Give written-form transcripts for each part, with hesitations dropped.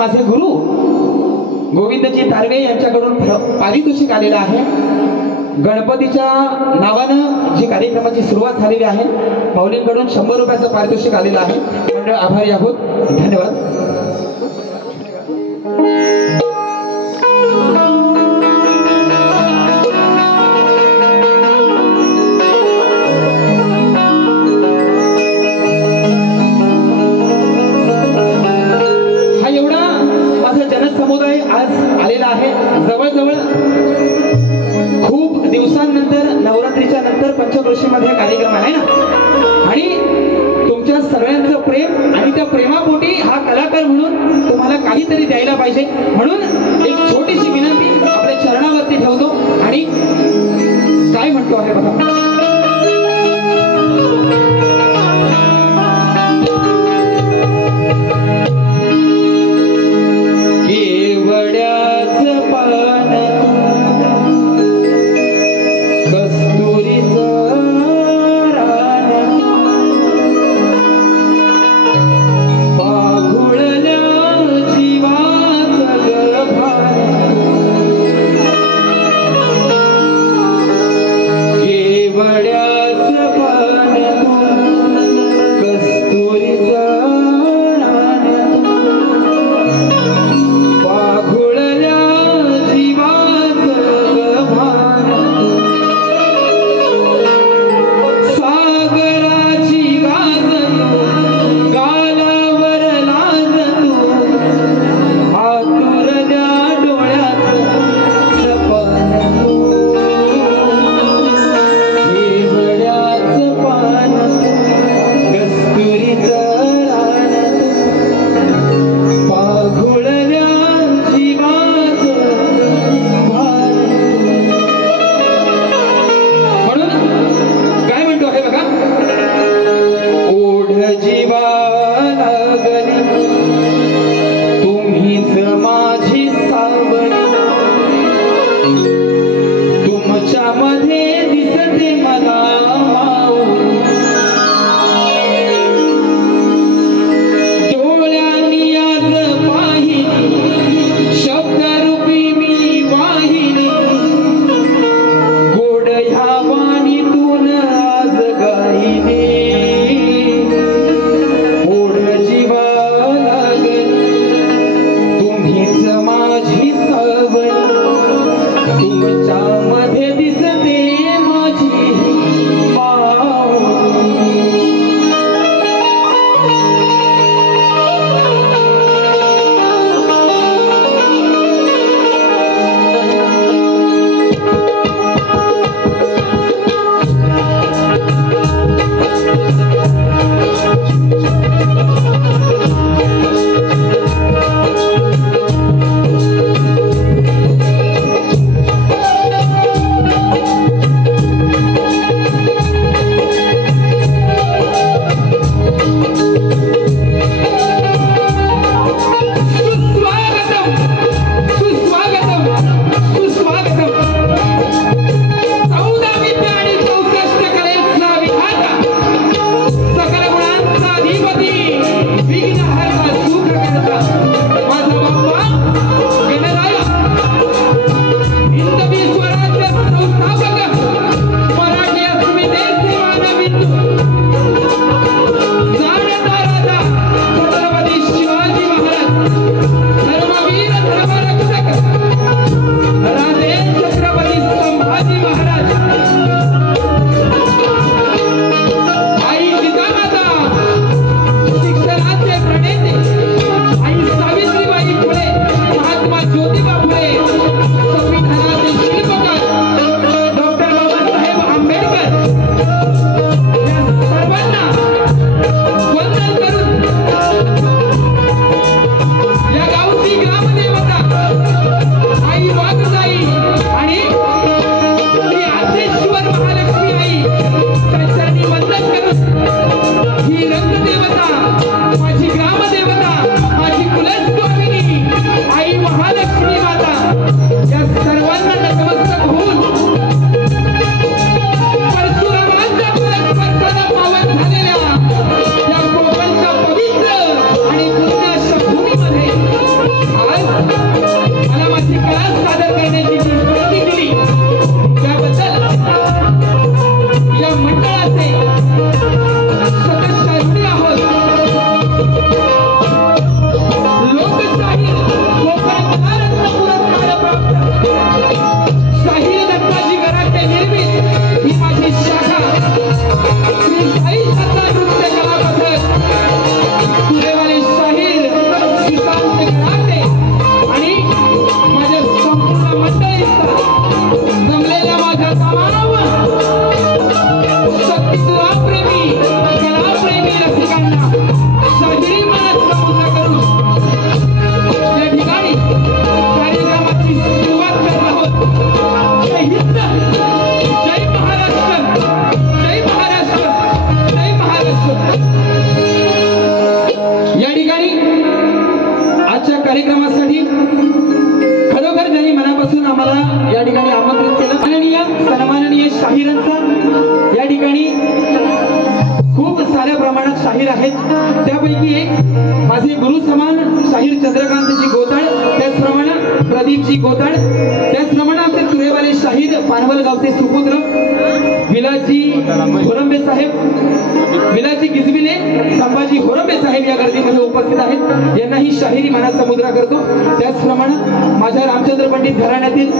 माझे गुरु गोविंदजी तारवे यांच्याकडून पारितोषिक आलेलं आहे। गणपतीच्या नावानं जी कार्यक्रमाची सुरुवात झालेली आहे, माऊलींकडून 100 रुपयाचं पारितोषिक आलेलं आहे। मंडळ आभारी आहोत, धन्यवाद। पंचक्रोशीमध्ये कार्यक्रम आहे ना, आणि तुमच्या सगळ्यांचं प्रेम आणि त्या प्रेमापोटी हा कलाकार म्हणून तुम्हाला काहीतरी द्यायला पाहिजे, म्हणून एक छोटीशी विनंती आपल्या चरणावरती ठेवतो आणि काय म्हणतो आहे बघा। केवळ्याच कार्यक्रमासाठी खरोखर ज्यांनी मनापासून आम्हाला या ठिकाणी आमंत्रित केलं, माननीय सन्माननीय शाहीरांचा या ठिकाणी खूप साऱ्या प्रमाणात शाहीर आहेत. त्यापैकी एक माझे गुरु समान शाहीर चंद्रकांतजी गोताळ, त्याचप्रमाणे प्रदीपजी गोताळ, त्याचप्रमाणे आमचे तुरेवाले शाहीर पानवल गावचे सुपुत्र विलासजी होरंबे साहेब, विलासजी गिजविले, संभाजी होरंबे साहेब या गर्दीमध्ये उपस्थित आहेत. यांनाही शाहिरी मानाचा मुद्रा करतो. त्याचप्रमाणे माझ्या रामचंद्र पंडित घराण्यातील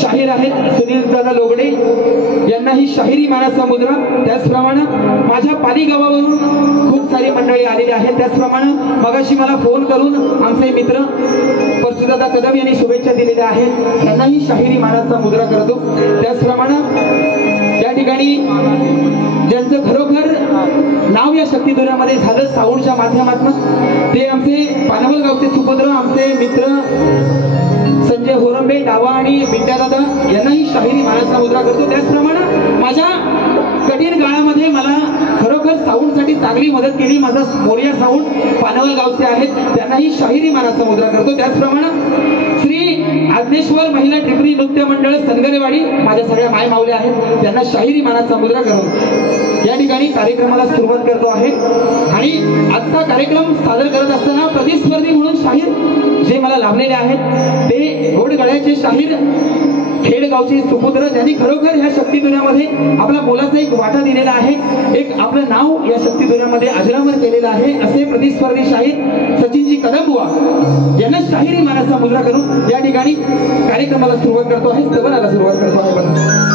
शाहीर आहेत सुनील दादा लोगडे, यांनाही शाहिरी मानाचा मुद्रा. त्याचप्रमाणे माझ्या पाली गावावरून खूप सारी मंडळी आलेली आहेत. त्याचप्रमाणे मगाशी मला फोन करून आमचे मित्र परशुदादा कदम यांनी शुभेच्छा दिलेल्या आहेत, त्यांनाही शाहिरी मानाचा मुद्रा करतो. त्याचप्रमाणे या ठिकाणी ज्यांचं खरोखर नाव या शक्तिधुरामध्ये झालं साऊंडच्या माध्यमातून, ते आमचे पानवल गावचे सुपुत्र आमचे मित्र संजय होरंबे डावा आणि बिट्या दादा, यांनाही शाहिरी मानाचा मुद्रा करतो. त्याचप्रमाणे माझ्या कठीण काळामध्ये मला खरोखर साऊंडसाठी चांगली मदत केली माझा मोरिया साऊंड पानवल गावचे आहेत, त्यांनाही शाहिरी मानाचा मुद्रा करतो. त्याचप्रमाणे श्री आज्ञेश्वर महिला टिपरी नृत्य मंडळ सनगरेवाडी, माझ्या सगळ्या माय मावल्या आहेत, त्यांना शाहिरी मानाचा मुद्रा करून या ठिकाणी कार्यक्रमाला सुरुवात करतो आहे. आणि आजचा कार्यक्रम सादर करत असताना प्रतिस्पर्धी म्हणून शाहीर जे मला लाभलेले आहेत ते घोडगळ्याचे शाहीर खेडगावचे सुपुत्र, ज्यांनी खरोखर या शक्तिधुरामध्ये आपला मोलाचा एक वाटा दिलेला आहे, एक आपलं नाव या शक्तिधुरामध्ये अजरामर केलेलं आहे, असे प्रतिस्पर्धी शाहीर सचिनजी कदमबुवा यांना शाहिरी मानाचा मुद्रा करून या ठिकाणी कार्यक्रमाला सुरुवात करतो आहे, सभेला सुरुवात करतो आहे.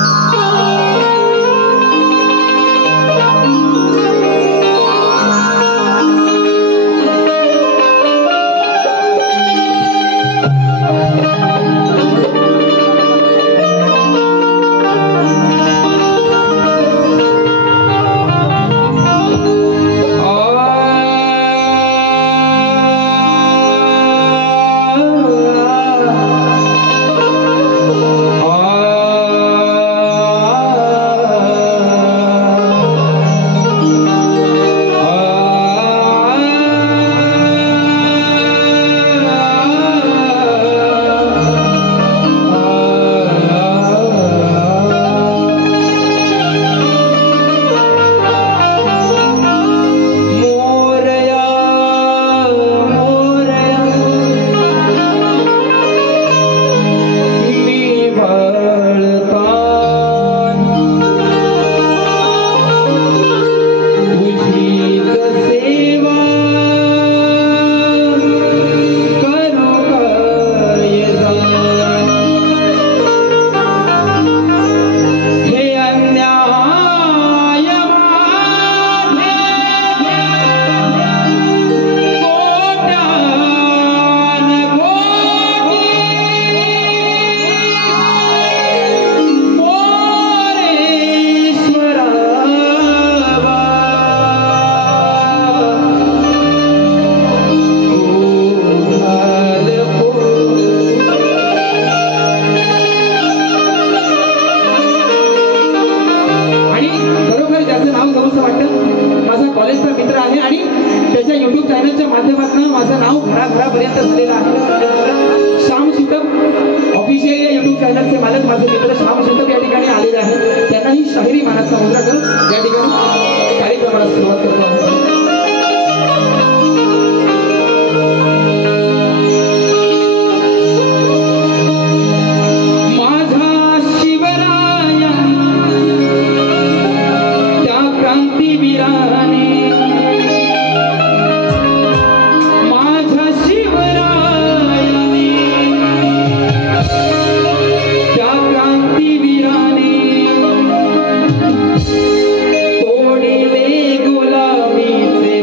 तोडिले गुलाबीचे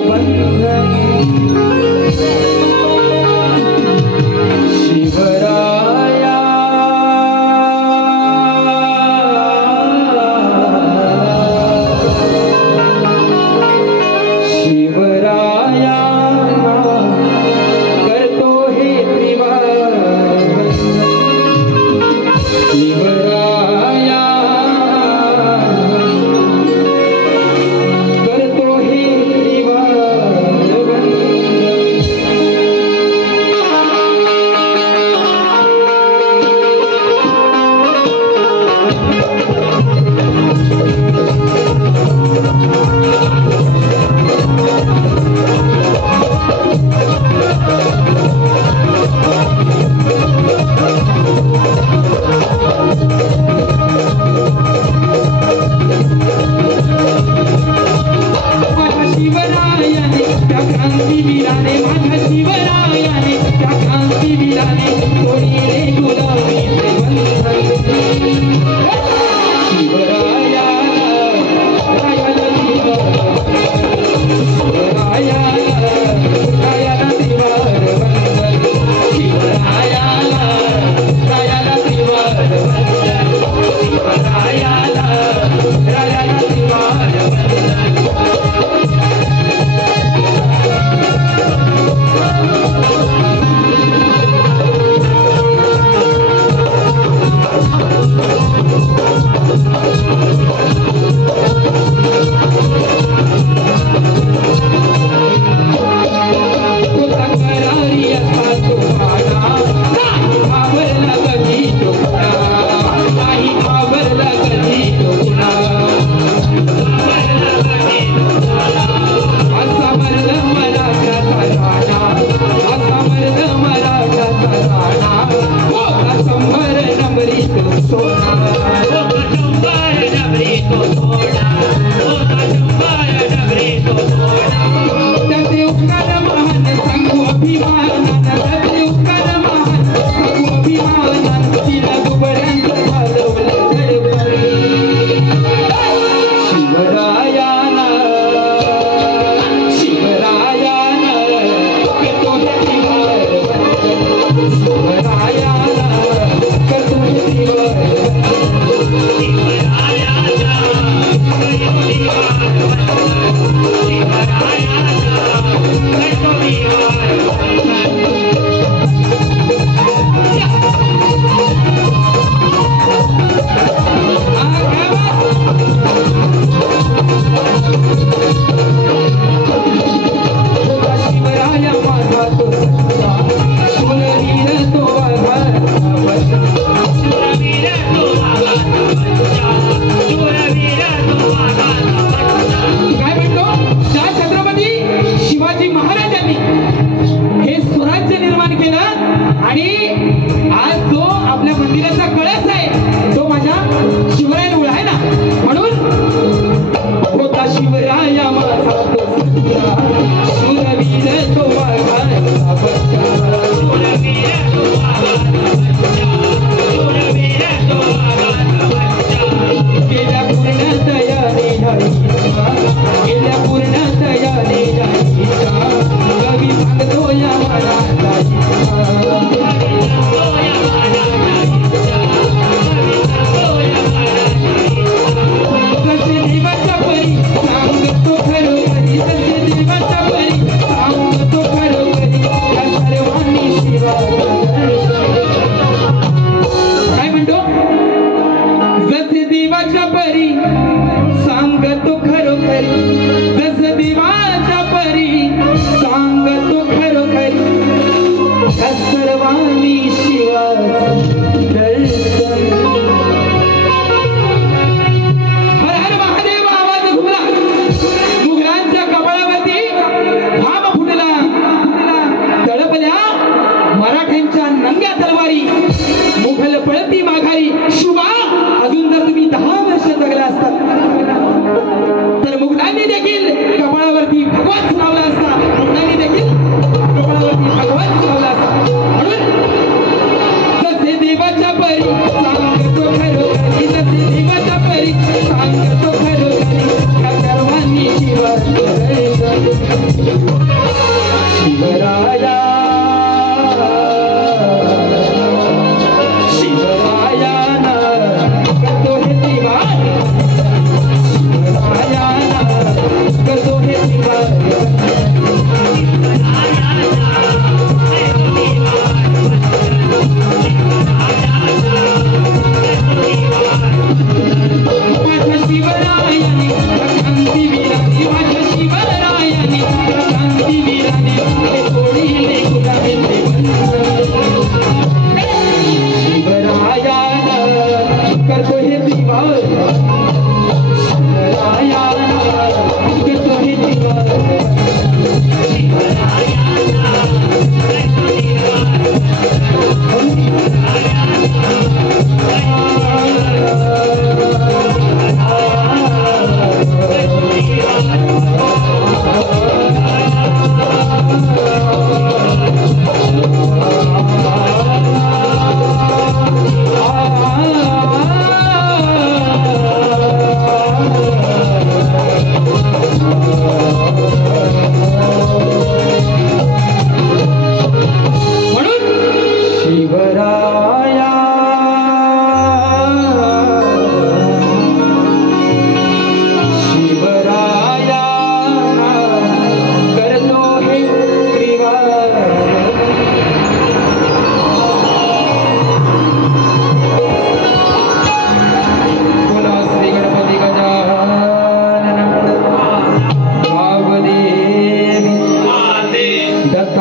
क्रांती वीराने माझ्या शिवरायाने त्या क्रांती वीराने तोडले गुलाबी शिवरायाने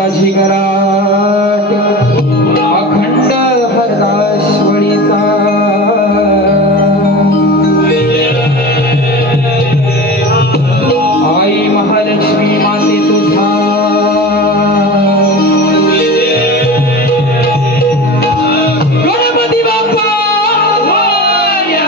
माझी घरात अखंड हरदाश्वरीचा आई महालक्ष्मी माते तुझा गणपती बाप्पा मोरया.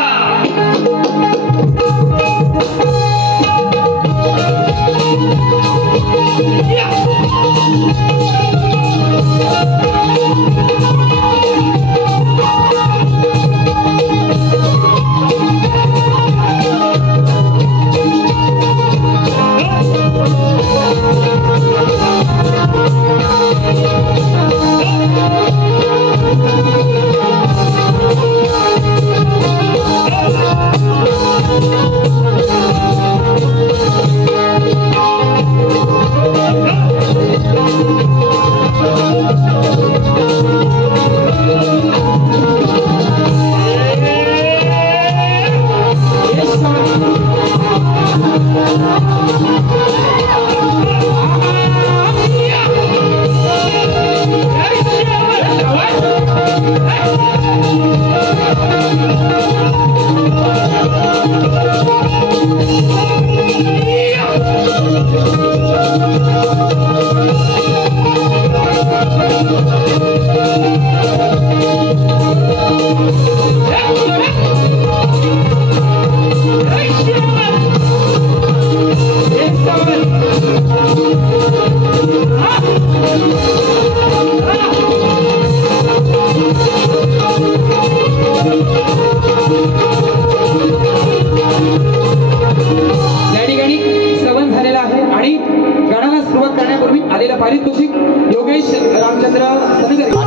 पारितोषिक योगेश रामचंद्र सनगर.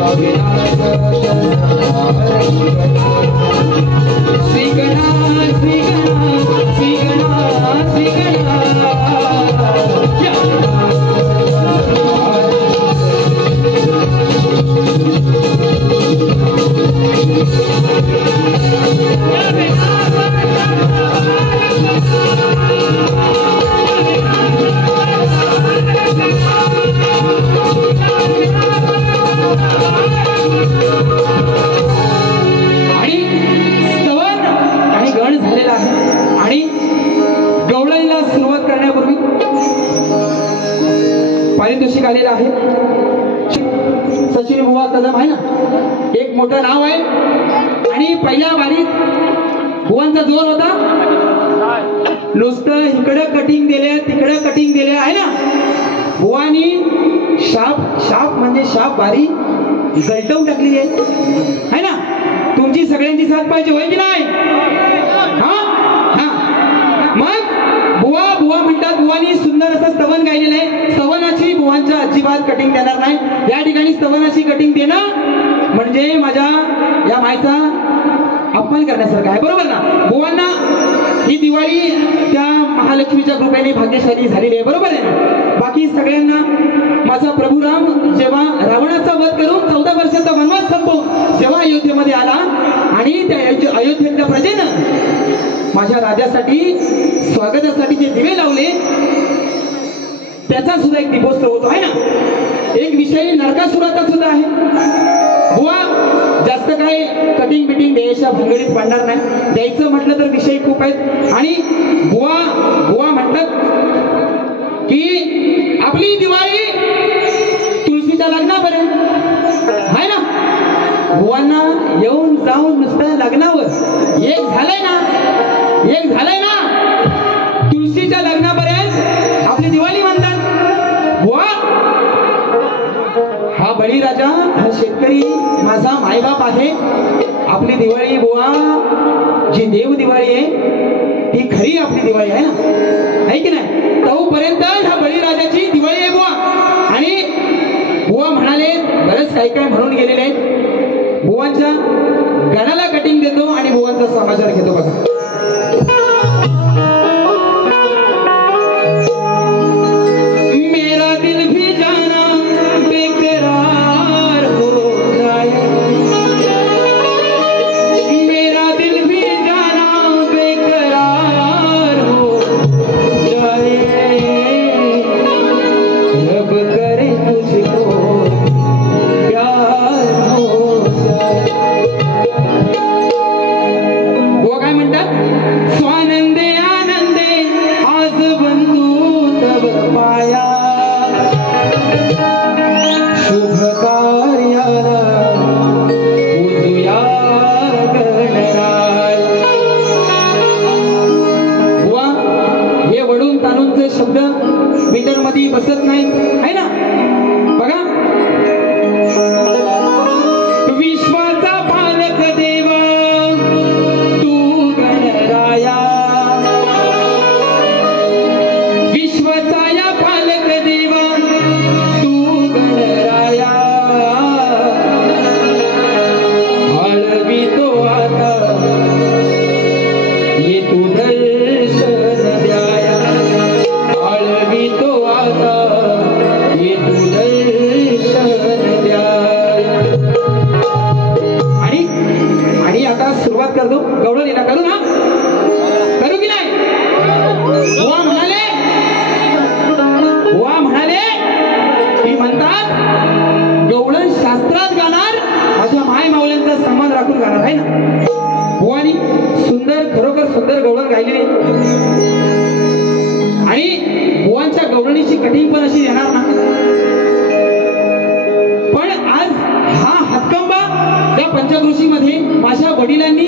Yeah. पारितोषिक आलेलं आहे. सचिन बुवा कदम आहे ना, एक मोठं नाव आहे. आणि पहिल्या वारीत बुवांचा जोर होता. नुसतं इकडं कटिंग दिले तिकडं कटिंग दिले आहे ना. बुवानी शाप म्हणजे शाप वारी गलटवून टाकली आहे ना. तुमची सगळ्यांची साथ पाहिजे, होय की नाही? हा हा मग बुवा म्हणतात. बुवानी सुंदर असं स्तवन गायलेलं आहे. स्तवनाची बुवांच्या अजिबात कटिंग देणार नाही. या ठिकाणी स्तवनाची कटिंग देणं म्हणजे माझ्या या मायचा अपमान करण्यासारखं आहे, बरोबर ना? बुवांना ही दिवाळी त्या महालक्ष्मीच्या कृपेने भाग्यशाली झालेली आहे, बरोबर आहे ना? बाकी सगळ्यांना माझा प्रभू राम जेव्हा रावणाचा वध करून 14 वर्षाचा वनवास संपवून जेव्हा अयोध्येमध्ये आला आणि त्या अयोध्येतल्या प्रजेनं माझ्या राजासाठी स्वागतासाठी जे दिवे लावले त्याचा सुद्धा एक दीपोत्सव होतो आहे ना. एक विषय नरकासुराचा सुद्धा आहे. बुवा जास्त काय कटिंग बिटिंग द्यायच्या भंगडीत पडणार नाही. द्यायचं म्हटलं तर विषय खूप आहेत. आणि बुवा म्हणतात की आपली दिवाळी तुळशीच्या लग्नापर्यंत आहे ना. बुवांना येऊन जाऊन नुसतं लग्नावर एक झालंय ना तुळशीच्या लग्नापर्यंत आपली दिवाळी म्हणतात. बुवा हा बळीराजा, हा शेतकरी माझा मायबाप आहे. आपली दिवाळी बुवा जी देव दिवाळी आहे ती खरी आपली दिवाळी आहे ना, आहे की नाही? तोपर्यंत ह्या बळीराजाची दिवाळी आहे बुवा. आणि बुवा म्हणाले बरेच काय म्हणून गेलेले आहेत. बुवांच्या गणाला कटिंग देतो आणि बुवांचा समाचार घेतो. बघा शब्द मीटर मध्ये बसत नाही आहे ना. बघा विश्वाचा पालक देव तू गणराया, विश्वाचा या पालक देव तू गणराया. हळवी तो आता ये तू दर्शन द्याया. तो आता ये तू दर्शन द्या. आणि आता सुरुवात करतो गवळणीला. करू ना, करू की नाही? बुवा म्हणाले की म्हणतात गवळण शास्त्रात गाणार, माझ्या माय माऊल्यांचा सन्मान राखून गाणार आहे ना. बुवानी खरोखर सुंदर गवळण गायलेली आणि बुवांच्या गवळणीची कटिंग पण अशी येणार ना. पण आज हा हातकंबा त्या पंचकृषीमध्ये माझ्या वडिलांनी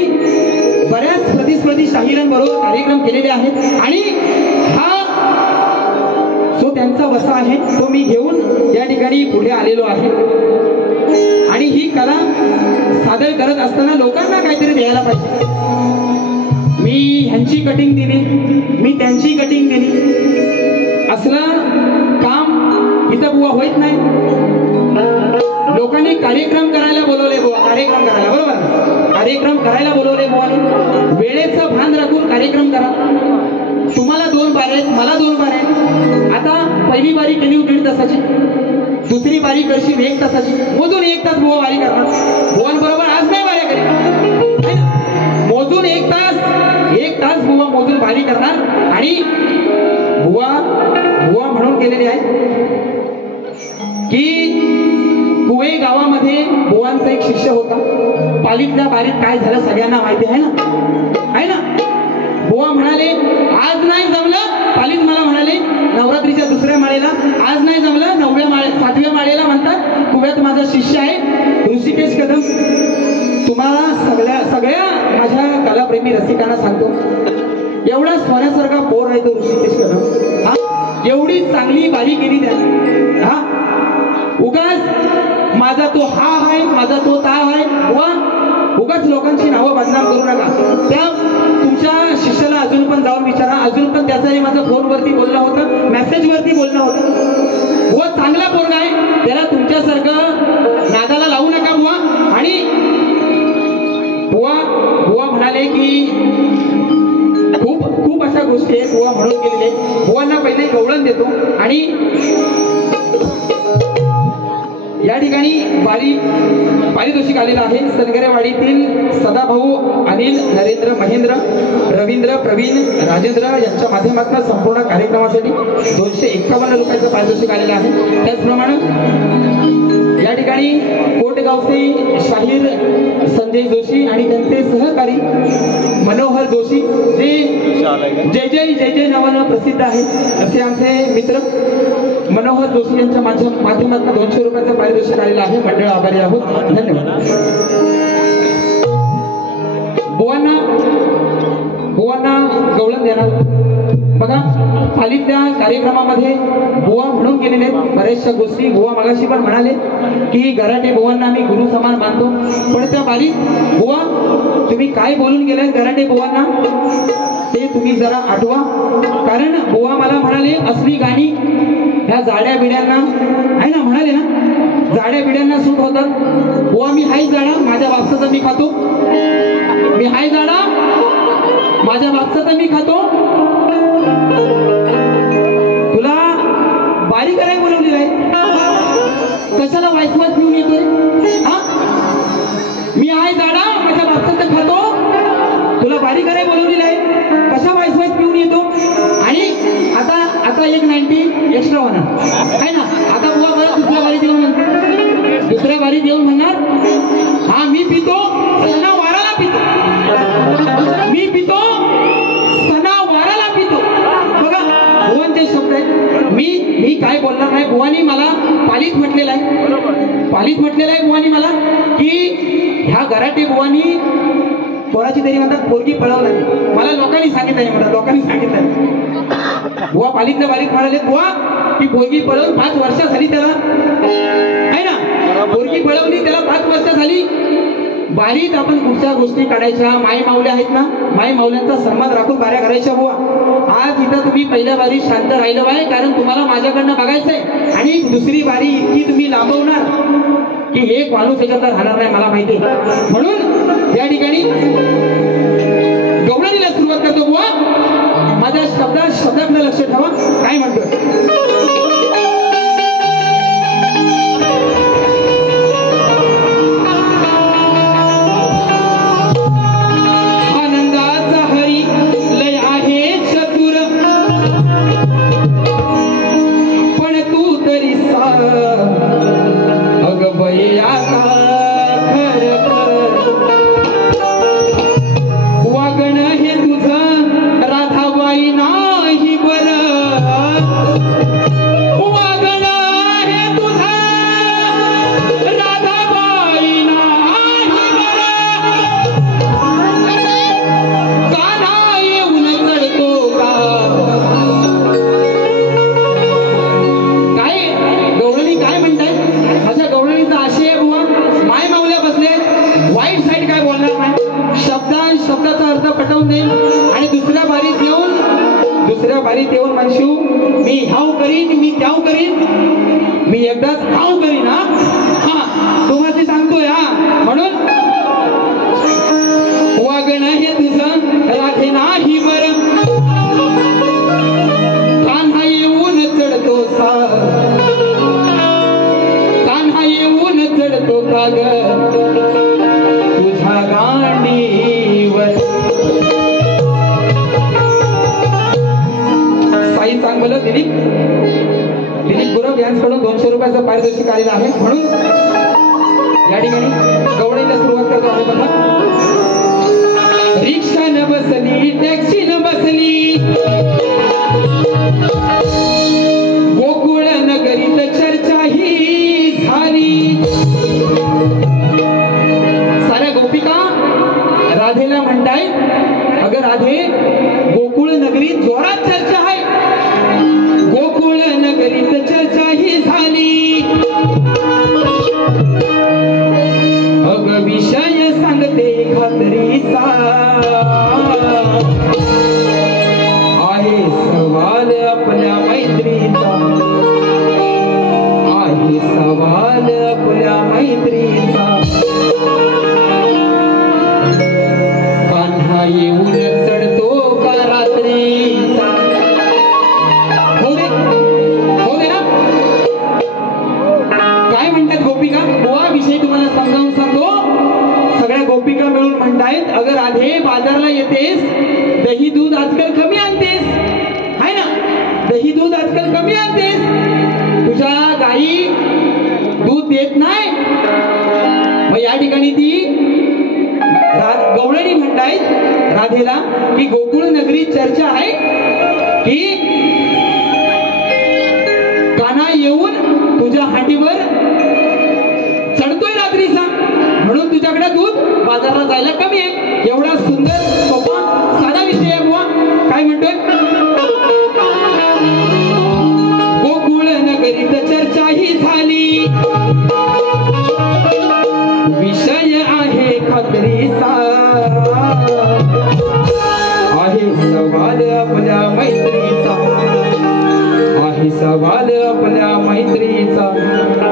बऱ्याच प्रतिस्पर्धी शाहिरांबरोबर कार्यक्रम केलेले आहेत. आणि हा जो त्यांचा वसा आहे तो मी घेऊन या ठिकाणी पुढे आलेलो आहे. आणि ही कला सादर करत असताना लोकांना काहीतरी द्यायला पाहिजे. मी ह्यांची कटिंग दिली, मी त्यांची कटिंग दिली, असलं काम इथं बुवा होत नाही. लोकांनी कार्यक्रम करायला बोलवले बुवा, कार्यक्रम करायला, बरोबर? कार्यक्रम करायला बोलवले बुवा, वेळेचं भान राखून कार्यक्रम करा. तुम्हाला 2 बारे आहेत, मला 2 बारे आहेत. आता पहिली बारी केली 1.5 तासाची, दुसरी बारी करशील 1 तासाची, मोजून 1 तास बुवा बारी करणार. बुवांबरोबर आज नाही बाऱ्या करी, मोजून 1 तास बुवा मोजून बारी करणार. आणि बुवा म्हणून केलेले आहे की कुवे गावामध्ये बुवांचा एक शिष्य होता. पालीतल्या बारीत काय झालं सगळ्यांना माहिती आहे ना. बुवा म्हणाले आज नाही जमलं. पालीत मला म्हणाले नवरात्रीच्या 2ऱ्या माळेला आज नाही जमलं, 7व्या माळेला म्हणतात कुव्यात माझा शिष्य आहे ऋषिकेश कदम. तुम्हाला सगळ्या माझ्या कलाप्रेमी रसिकांना सांगतो, एवढा सोन्यासारखा पोर आहे तो ऋषिकेश कदम. हा, एवढी चांगली बारी केली त्याने. हा, उगाच माझा तो हा आहे, माझा तो ता आहे, उगाच लोकांची नावं बदनाम करू नका. त्या तुमच्या शिष्याला अजून पण जाऊन विचारा, अजून पण त्याचाही माझं फोनवरती बोलणं होतं, मेसेजवरती बोलणं होतं. व चांगला पोरगा आहे, त्याला तुमच्यासारखं नादाला लावू नका बुवा. आणि बुवा म्हणाले की खूप अशा गोष्टी आहेत बुवा म्हणून केलेले. बुवांना पहिले गवळण देतो. आणि या ठिकाणी पारितोषिक आलेलं आहे. सनगरेवाडीतील सदाभाऊ अनिल नरेंद्र महेंद्र रवींद्र प्रवीण राजेंद्र यांच्या माध्यमातून संपूर्ण कार्यक्रमासाठी 251 रुपयाचं पारितोषिक आलेलं आहे. त्याचप्रमाणे या ठिकाणी कोटगावचे शाहीर संजय जोशी आणि त्यांचे सहकारी मनोहर जोशी जे जय जय नावानं प्रसिद्ध आहे असे आमचे मित्र मनोहर जोशी यांच्या माध्यमातून 200 रुपयाचं पारितोषिक आलेलं आहे. मंडळ आभारी आहोत. धन्यवाद. बुवांना गवळण देणार. बघा खालीतल्या कार्यक्रमामध्ये बुवा म्हणून गेलेले बऱ्याचशा गोष्टी. बुवा मगाशी पण म्हणाले की गराटे बुवांना आम्ही गुरु समान मानतो. पण त्या बारीत बुवा तुम्ही काय बोलून गेलाय गराटे बुवांना ते तुम्ही जरा आठवा. कारण बुवा मला म्हणाले असली गाणी ह्या जाड्या बिड्यांना आहे ना, म्हणाले ना जाड्या बिड्यांना सूट होतात. बुवा मी हाय जाडा, माझ्या बापसाचा मी खातो. मी हाय जाडा, माझ्या बापसाचा मी खातो. तुला बारी करायला बोलवलेलं आहे, कशाला वाईसवास घेऊन येतोय? हा, मी हाय जाडा, माझ्या बापसाचं खातो. तुला बारी करायला बोलवलेलं आहे, कशा वाईसवास घेऊन येतो? आणि आता 190 एक्स्ट्रा होणार आहे ना. आता बुवा परत दुसऱ्या बारीत येऊन म्हणतो, दुसऱ्या बारीत येऊन म्हणणार हा मी पितो सणावाराला पितो, मी पितो सणावाराला पितो. बघा बुवांचे शब्द आहेत. मी काय बोलणार नाही. बुवानी मला पालीत म्हटलेलं आहे बुवानी मला की ह्या गराटे बुवानी कोणाची तरी म्हणतात पोरगी पळवला. मला लोकांनी सांगितलं बुवा पालीतल्या बारीत म्हणाले बुवा की पोरगी पळवून 5 वर्ष झाली त्याला आहे ना. पोरगी पळवली त्याला 5 वर्ष झाली. बारीत आपण कुठच्या गोष्टी काढायच्या. माई माऊल्या आहेत ना, माई माऊल्यांचा सन्मान राखून बाऱ्या करायच्या बुवा. आज इथं तुम्ही पहिल्या बारी शांत राहिलं आहे कारण तुम्हाला माझ्याकडनं बघायचंय. आणि दुसरी बारी इतकी तुम्ही लांबवणार की एक माणूस याच्यात राहणार नाही मला माहिती. म्हणून या ठिकाणी गवळणीला सुरुवात करतो बुवा. माझ्या शब्दाकडे लक्ष ठेवा काय म्हणतोय. बारीत येऊन म्हणशीव मी ह्याव करीन, मी त्याव करीन, मी एकदाच हाव करीन. हा हा तुम्हाला सांगतोय हा म्हणून वागणं हे तुझं राधे नाही बरं कान्हा येऊन चढतो कान्हा येऊन चढतो का ग तुझ्या गांडीवर साई चांगलं दिलीप गुरव यांच्याकडून 200 रुपयाचं पारितोषिक आलेलं आहे म्हणून या ठिकाणी गवळीला सुरुवात करतो आहे बघा रिक्षा न बसली टॅक्सी न बसली गोकुळ नगरीत चर्चा ही झाली साऱ्या गोपिका राधेला म्हणताय अगं राधे गोकुळ नगरीत जोरात चर्चा आहे गोकुळ नगरीत चर्चा ही झाली अग विषय सांगते खात्रीचा आहे सवाल आपल्या मैत्रीचा आहे सवाल आपल्या मैत्रीचा कान्हा येऊन चढतो का रात्रीचा हो दे ना काय म्हणतात गोपिका बुवा विषय तुम्हाला समजावून सांगतो सगळ्या गोपिका मिळून म्हणतायत अगं राधे बाजारला येतेस दही दूध आजकाल कमी आणतेस हाय ना दही दूध आजकाल कमी आणतेस तुझ्या गाई दूध देत नाही मग या ठिकाणी ती गवळणी म्हणतायत राधेला की गोकुळ नगरीत चर्चा आहे की कान्हा येऊन तुझ्या हांडीवर चढतोय रात्रीचा म्हणून तुझ्याकडे दूध बाजारला जायला कमी आहे एवढा सुंदर सोपा साधा विषय आहे बुवा काय म्हणतोय गोकुळ नगरीत चर्चा ही झाली विषय आहे खात्रीचा आहे सवाल आपल्या मैत्रीचा आहे सवाल आपल्या मैत्रीचा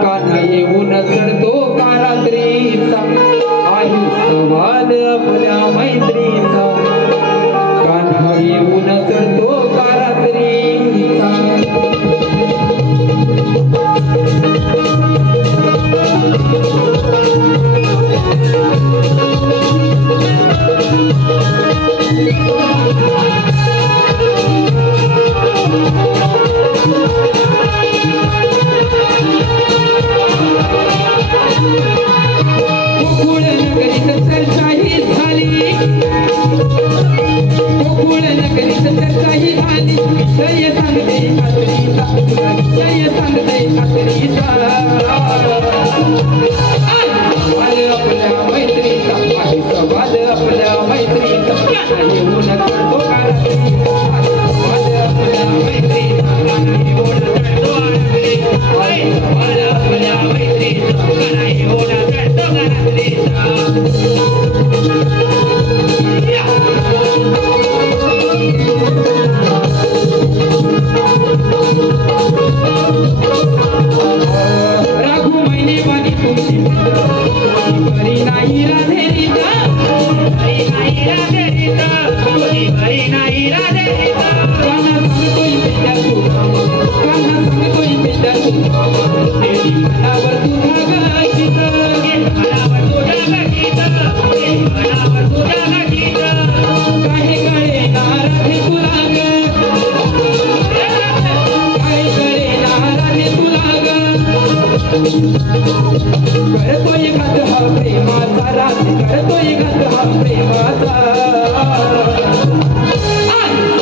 कान्हा येऊन चढतो का रात्रीचा आहे सवाल आपल्या मैत्रीचा कान्हा येऊन चढतो का रात्रीचा गोकुळ नगरीत चर्चा ही झाली गोकुळ नगरीत चर्चा ही झाली विषय सांगते खात्रीचा विषय सांगते खात्रीचा आपल्या मैत्रीचा आहे सवाल आपल्या मैत्रीचा येऊन चढतो का सवाल आपल्या मैत्रीचा येऊन चढतो सवाल आपल्या मैत्रीचा येऊन चढतो का राघू महिने वाणी तुमची बरी नाही राधे रीता बरी नाही राधे रीता बरी नाही राधे रीता कान्हा सांगतोय पेट्या तू कान्हा सांगतोय पेट्या तू देवी मनावर तुझा गीत मनावर तुझा गीत मनावर तुझा गीत काही कळे ना राधे तुला काही कळे ना राधे तुला करतोय घात हा प्रेमाचा राधे करतोय घात हा प्रेमाचा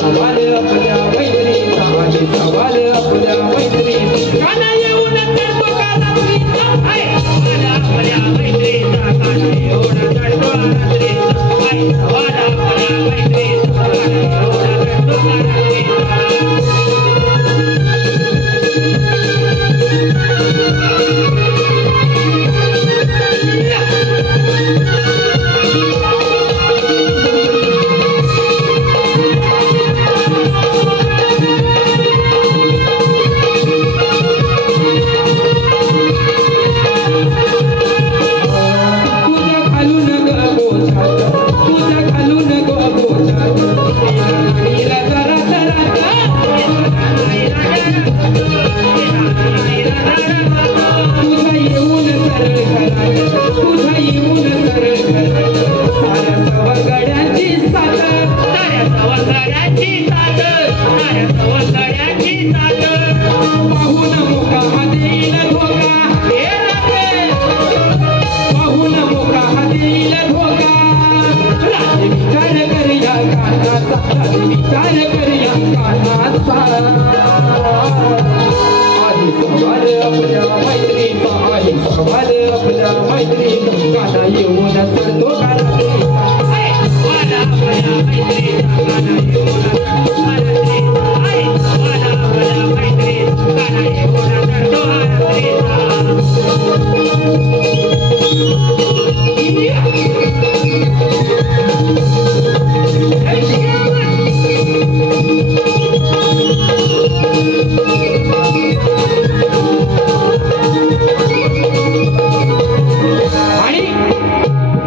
सवाल आपल्या मैत्रीचा आहे सवाल आपल्या मैत्रीचा कान्हा येऊन चढतो का रात्रीचा सवाल आपल्या मैत्रीचा कान्हा येऊन चढतो रात्रीचा सवाल आपल्या मैत्रीचा कान्हा येऊन चढतो रात्रीचा कानाचा विचार करूया कानाचा आहे सवाल आपल्या मैत्रीचा आहे सवाल आपल्या मैत्रीचा काना येऊन चढतो आणि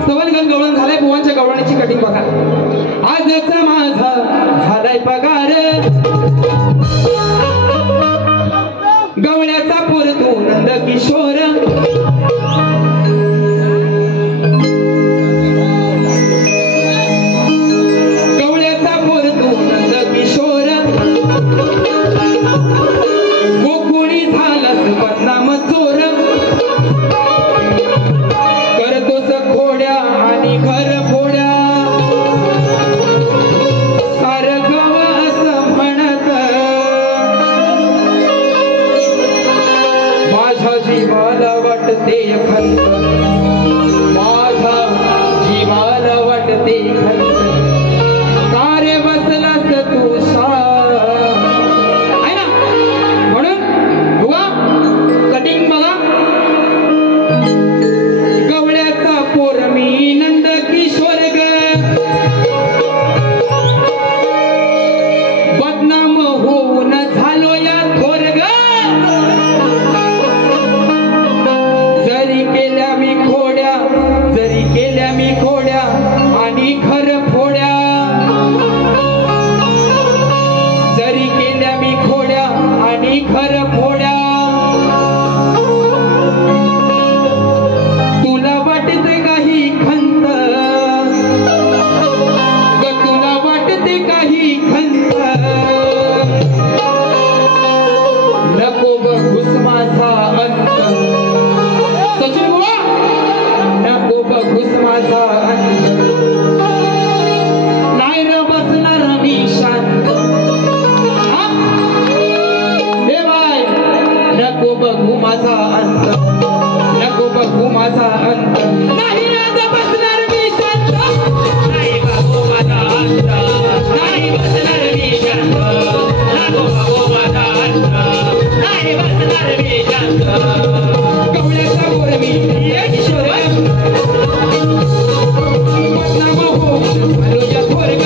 सवलगण गवळण झालाय बुवांच्या गवळणीची कटिंग बघा आजचा माझा झालाय पगार गवळ्याचा पोर तू नंद किशोर गवळ्याचा पोर तू नंद किशोर गोकुळी झालास बदनाम चोर करतोस खोड्या आणि घर फोड्या सार गव असं म्हणत माझ्या जीवाला वाटते खंत माझ्या जीवाला वाटते खंत सारे बसलास तू आहे ना म्हणून बघा कटिंग बघा गवळ्याचा पोर मी नंद किशोर ग बदनाम होऊन झालो या थोर ग जरी केल्या मी खोड्या आणि घर फोड्या जरी केल्या मी खोड्या आणि घर फोड्या तुला वाटते काही खंत ग तुला वाटते काही खंत नको बघूस माझा अंत सचिन बुवा नको बघूस माझा अंत नाही र बसणार मी शांत हे बाय नको बघू माझा अंत नको बघू माझा अंत नाही आज बसणार मी शांत नाही बघू माझा अंत नाही बसणार मी शांत नको बघू माझा अंत नाही बसणार मी शांत गवळ्याचा पोर मी किशोर बदनाम होऊन झालो या थोर ग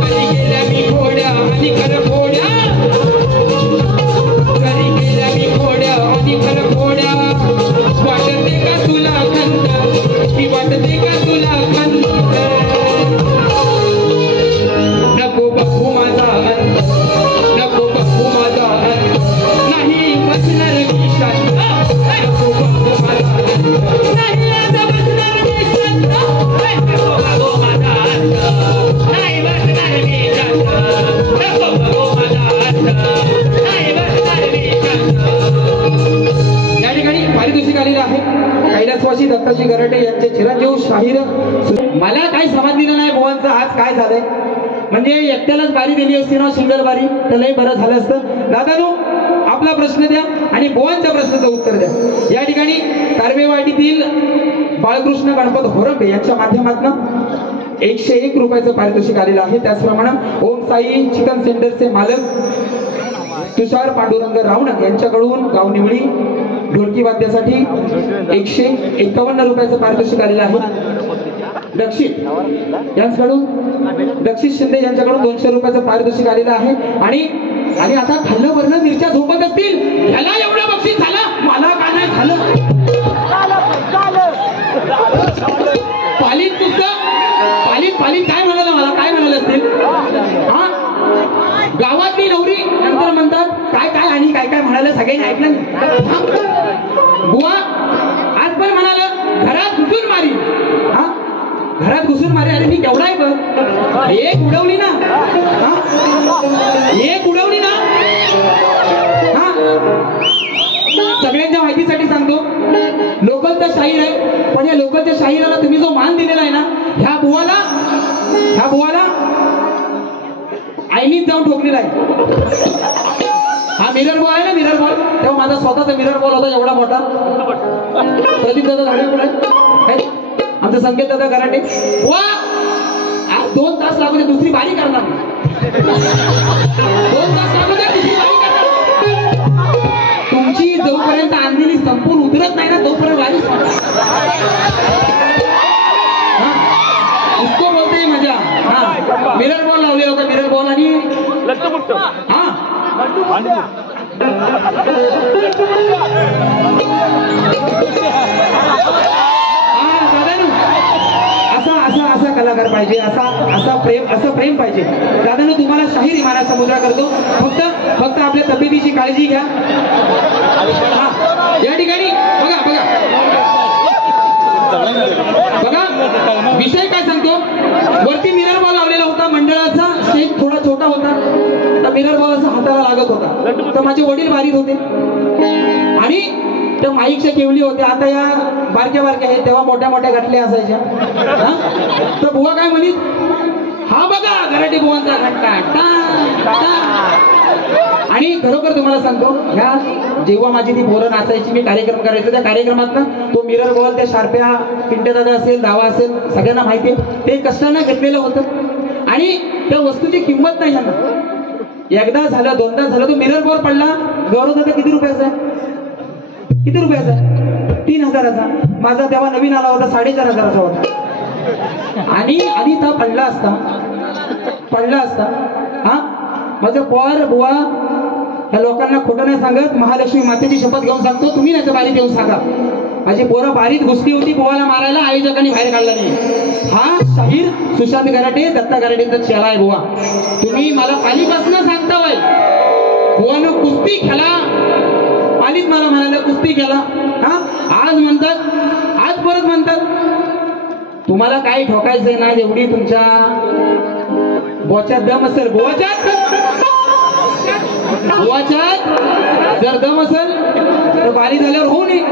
कधी गेल्या मी खोड्या आणि घर फोड्या कधी गेल्या मी खोड्या आणि घर फोड्या वाटते का तुला खंत की वाटते का तुला खंत नको बघू माझा अंत नको बघू माझा अंत नाही बसणार मी शांत नको बघू माझा अंत नाही आज बसणार मी शांत नको बघू माझा अंत नाही बसणार मी शांत नको बघू माझा अंत नाही बसणार मी शांत या ठिकाणी पारितोषिक आलेलं आहे कैलासवासी दत्ताजी गराटे यांचे चिरंजीव शाहीर मला काही समजलेलं नाही बुवांचं आज काय झालंय म्हणजे एकट्यालाच बारी दिली असती ना सिंगल बारी तर लय बरं झालं असतं दादानो आपला प्रश्न द्या आणि बुवांच्या प्रश्नाचं उत्तर द्या या ठिकाणी कारवेवाडीतील बाळकृष्ण गणपत होरंबे यांच्या माध्यमातून 101 रुपयाचं पारितोषिक आलेलं आहे त्याचप्रमाणे ओम साई चिकन सेंटरचे मालक तुषार पांडुरंग रावणक यांच्याकडून गावनिवडी ढोलकी वाद्यासाठी 151 रुपयाचं पारितोषिक आलेलं आहे दक्षित यांच्याकडून दक्षित शिंदे यांच्याकडून 200 रुपयाचं पारितोषिक आलेलं आहे आणि आता खाल्लं वरण मिरच्या झोपत असतील ह्याला एवढं बक्षीस झालं मला का नाही झालं पालीत नुसतं पालीत काय म्हणाला मला काय म्हणाले असतील हा गावातली नवरी नंतर म्हणतात काय काय आणि काय काय म्हणाले सगळ्यांनी ऐकलं बुवा आज पण म्हणाला घरात घुसून मारी हा घरात घुसून मारी अरे मी केवढा आहे बघ एक उडवली ना एक उडवली ना हा सगळ्यांच्या माहितीसाठी सांगतो लोकलचा शाहीर आहे पण या लोकलच्या शाहिराला तुम्ही जो मान दिलेला आहे ना ह्या बुवाला ह्या बुवाला आईनीच जाऊन ठोकलेला आहे. हा मिरर बॉल आहे ना, मिरर बॉल. तेव्हा माझा स्वतःचा मिरर बॉल होता एवढा मोठा. प्रदीप दादा झाडे पुढे आमचं संकेत दादा कराटे. वा 2 तास लागू दे, दुसरी बारी करणार. 2 तास लागू दे, दुसरी बारी करणार. तुमची जोपर्यंत आणलेली संपून उतरत नाही ना तोपर्यंत बारी उसको बोलते मजा. हा मिरर बॉल लावले होता, मिरर बॉल आणि हा असा कलाकार पाहिजे, असं प्रेम पाहिजे. दादांनो तुम्हाला शाहीर इमाना समुद्रा करतो. फक्त आपल्या तब्येतीची काळजी घ्या. या ठिकाणी बघा विषय काय सांगतो. वरती मिरर बॉल लावलेला होता, मंडळाचा शेप थोडा छोटा होता. तर मिरर बॉल असा हाताला लागत होता. तर माझे वडील बारीत होते आणि त्या माईकच्या केवली होत्या. आता या बारक्या आहेत, तेव्हा मोठ्या घातल्या असायच्या. तर बुवा काय म्हणीत, हा बघा गराटे बुवांचा घंटा. आणि खरोखर तुम्हाला सांगतो, ह्या जेव्हा माझी ती पोरं नाचायची, मी कार्यक्रम करायचो, त्या कार्यक्रमात तो मिरर बॉल त्या शार्प्या पिंट्या दादा असेल, दावा असेल, सगळ्यांना माहिती आहे ते कष्टानं घेतलेलं होतं आणि त्या वस्तूची किंमत नाही यांना. एकदा झालं, 2दा झालं, तो मिरर बॉल पडला. गौरव दादा किती रुपयाचा आहे? 3000चा. माझा तेव्हा नवीन आला होता, 4500चा होता. आणि तो पडला असता हा माझं पोर बुवा ह्या लोकांना खोटं नाही सांगत, महालक्ष्मी मातेची शपथ घेऊन सांगतो, तुम्ही नाही तर बारीत येऊन सांगा. माझी पोरं बारीत घुसली होती बुवाला मारायला, आयोजकांनी बाहेर काढला नाही. हा शाहीर सुशांत गराटे, दत्ता गराटेंचा चेला आहे बुवा. तुम्ही मला पालीपासून सांगता वय बुवानं कुस्ती खेळा, पालीत मला म्हणाले कुस्ती खेळा. हा आज म्हणतात, आज परत म्हणतात. तुम्हाला काही ठोकायचंय ना, एवढी तुमच्या बोच्यात दम असेल, बोच्यात जर दम असेल तर बारी झाल्यावर होऊ नये.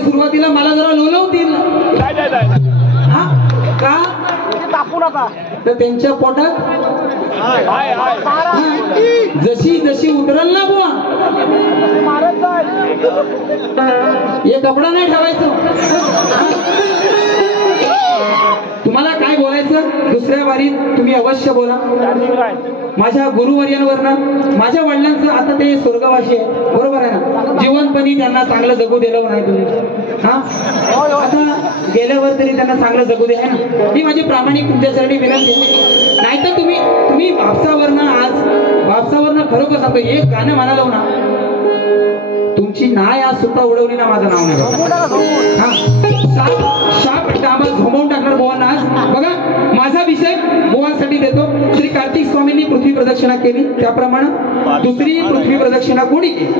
सुरुवातीला मला जरा लोलवतील. हा का तर त्यांच्या पोटात जशी उतरल ना बुवा, हे कपडा नाही ठेवायचं. तुम्हाला काय बोलायचं दुसऱ्या वारीत तुम्ही अवश्य बोला. माझ्या गुरुवर्यांवरनं, माझ्या वडिलांचं आता ते स्वर्गवासी आहे, बरोबर आहे ना, जीवनपणी त्यांना चांगलं जगू दिलं नाही तुम्ही. हा आता गेल्यावर तरी त्यांना चांगलं जगू दे आहे ना, ही माझी प्रामाणिक तुमच्यासाठी विनंती. नाहीतर तुम्ही बापसावरनं खरोखर सांगतो, एक गाणं म्हणालो ना, तुमची नाय आज सुद्धा उडवली ना, माझं नाव नाही. हा शाप डांबर झोमवून टाकणार बुवांना आज. बघा माझा विषय बुवांसाठी देतो. श्री कार्तिक स्वामींनी पृथ्वी प्रदक्षिणा केली, त्याप्रमाणे दुसरी पृथ्वी प्रदक्षिणा कोणी केली,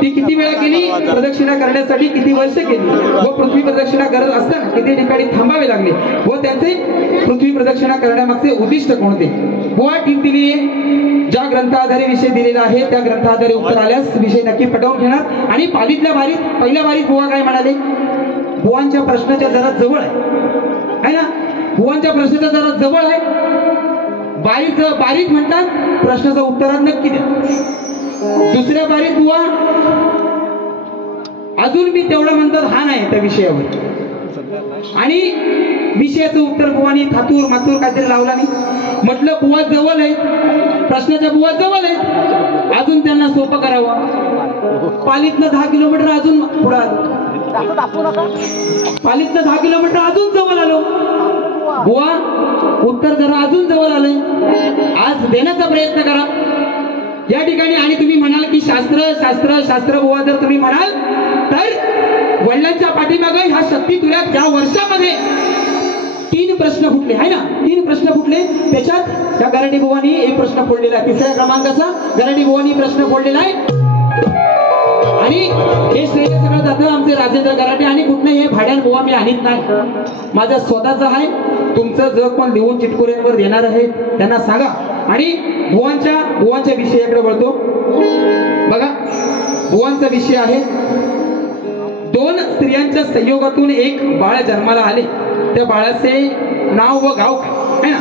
ती किती वेळा केली, प्रदक्षिणा करण्यासाठी किती वर्ष केली, व पृथ्वी प्रदक्षिणा करत असताना किती ठिकाणी थांबावे लागले, व त्यांचे पृथ्वी प्रदक्षिणा करण्यामागचे उद्दिष्ट कोणते. बुवा टीम दिली ज्या ग्रंथाधारे विषय दिलेला आहे, त्या ग्रंथाधारे उत्तर आल्यास विषय नक्की पटवून घेणार. आणि पहिल्या बारीत बुवा काय म्हणाले, बुवांच्या प्रश्नाच्या जरा जवळ आहे ना, बुवांच्या प्रश्नाच्या जरा जवळ आहे. बारीत म्हणतात प्रश्नाचं उत्तरात नक्की द्या. दुसऱ्या बारीत बुवा अजून मी तेवढं म्हणतात हा नाही त्या विषयावर, आणि विषयाचं उत्तर बुवानी थातूर मातूर काहीतरी लावला नाही. म्हटलं बुवा जवळ आहे, प्रश्नाच्या बुवा जवळ आहे, अजून त्यांना सोपं करावं. पालीतनं 10 किलोमीटर अजून पुढे आलो, पालीतनं 10 किलोमीटर अजून जवळ आलो. बुवा उत्तर जरा अजून जवळ आलंय, आज देण्याचा प्रयत्न करा या ठिकाणी. आणि तुम्ही म्हणाल की शास्त्र बुवा, जर तुम्ही म्हणाल तर वडिलांच्या पाठीमागे ह्या शक्ती तुल्यात या वर्षामध्ये 3 प्रश्न फुटले आहे ना, 3 प्रश्न फुटले. त्याच्यात त्या गराटे बुवानी एक प्रश्न फोडलेला आहे, 3ऱ्या क्रमांकाचा गराटे बुवानी प्रश्न फोडलेला आहे. आणि हे श्रेय सगळं जातं आमचे राजेंद्र गराटे. आणि कुठलं हे भाड्यान बुवा मी आणत नाही, माझं स्वतःच आहे. तुमचं जग कोण लिहून चिटकोऱ्यांवर देणार आहे त्यांना सांगा. आणि बुवांच्या विषयाकडे वळतो. बघा बुवांचा विषय आहे, 2 स्त्री स्त्रियांच्या संयोगातून एक बाळ जन्माला आले. त्या बाळाचे नाव व गाव काय आहे ना,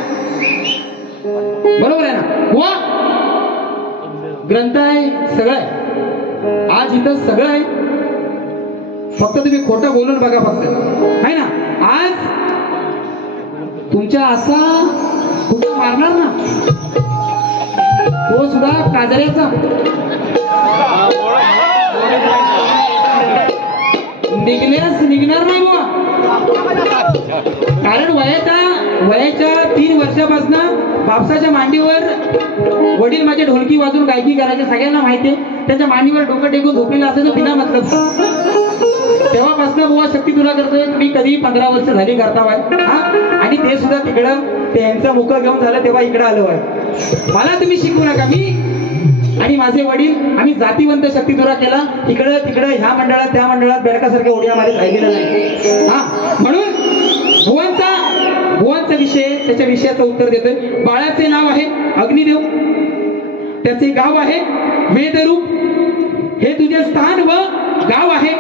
बरोबर आहे ना बुवा? ग्रंथ आहे, सगळं आहे. आज इथं सगळं आहे, फक्त तुम्ही खोटं बोलून बघा फक्त, आहे ना. आज तुमच्या असा कुठं मारणार ना, तो सुद्धा काजऱ्याचा निघणार नाही बुवा. कारण वयाच्या 3 वर्षापासून बापसाच्या मांडीवर वडील माझे ढोलकी वाजून गायकी करायचे, सगळ्यांना माहितीये. त्याच्या मांडीवर डोकं टेकून झोपलेला असेल बिना मतलब. तेव्हापासून बुवा शक्ती तुला करतोय. तुम्ही कधी 15 वर्ष झाली करतावाय, हा. आणि ते सुद्धा तिकडं त्यांचं मुख घेऊन झालं तेव्हा इकडं आलो आहे. मला तुम्ही शिकवू नका. मी आणि माझे वडील आम्ही जातीवंत शक्ती तुरा केला. इकडं तिकडं ह्या मंडळात त्या मंडळात बेडकासारख्या उड्या मारीत राहिलेला नाही, हा. म्हणून भुवनचा विषय, त्याच्या विषयाचं उत्तर देतोय. बाळाचे नाव आहे अग्निदेव, त्याचे गाव आहे वेदरूप. हे तुझे स्थान व गाव आहे.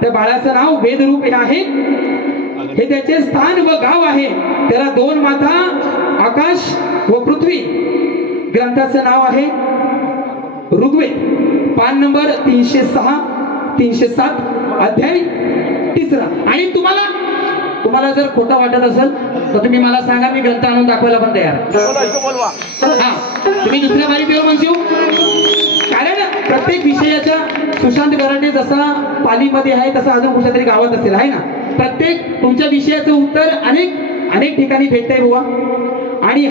त्या बाळाचं नाव वेदरूप हे आहे, हे त्याचे स्थान व गाव आहे. त्याला 2 माता आकाश व पृथ्वी. ग्रंथाचं नाव आहे ऋग्वेद, पान नंबर 306 307, अध्याय 3. आणि तुम्हाला जर खोटं वाटत असेल तर तुम्ही मला सांगा, मी ग्रंथ आणून दाखवायला पण तयार. हा, तुम्ही दुसऱ्या बारी देऊ म्हणशील. कारण प्रत्येक विषयाच्या सुशांत गराटे जसा पालीमध्ये आहे तसा अजून कुठल्या तरी गावात असेल, आहे ना. प्रत्येक तुमच्या विषयाचं उत्तर अनेक ठिकाणी भेटतंय बुवा. आणि